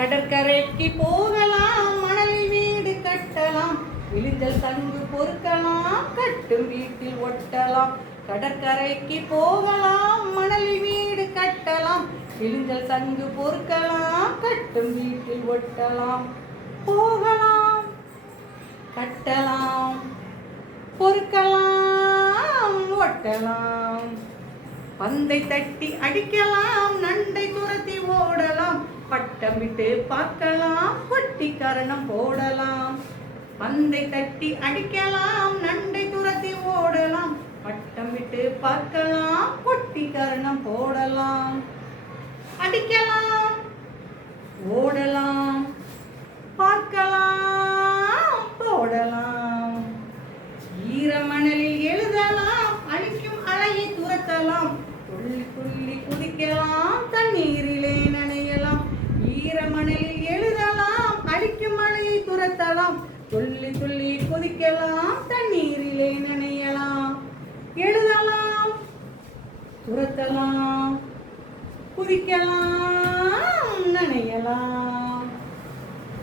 கடற்கரைக்கு போகலாம், மணலில் வீடு கட்டலாம், விழுந்தல் தங்கு பொறுக்கலாம், கட்டும் வீட்டில் ஒட்டலாம். கடற்கரைக்கு போகலாம், மணலில் வீடு கட்டலாம், விழுந்தல் சங்கு பொறுக்கலாம், கட்டும் வீட்டில் ஒட்டலாம். போகலாம், கட்டலாம், பொறுக்கலாம், ஒட்டலாம். பந்தை தட்டி அடிக்கலாம், நண்டை துரத்தி ஓடலாம், பட்டம் விட்டு பார்க்கலாம், கொட்டி கரணம் போடலாம். பந்தை தட்டி அடிக்கலாம், நண்டை துரத்தி ஓடலாம், பட்டம் விட்டு பார்க்கலாம், கொட்டி கரணம் போடலாம். அடிக்கலாம், ஓடலாம், பார்க்கலாம், போடலாம். ஈரமணலில் எழுதலாம், அழிக்கும் அலையை துரத்தலாம், துள்ளி துள்ளி குதிக்கலாம், தண்ணீரிலே நனையலாம். ஈரமணலில் எழுதலாம், அழிக்கும் அலையை துரத்தலாம், துள்ளி துள்ளி குதிக்கலாம், தண்ணீரிலே நனையலாம். எழுதலாம், துரத்தலாம், குதிக்கலாம், நனையலாம்.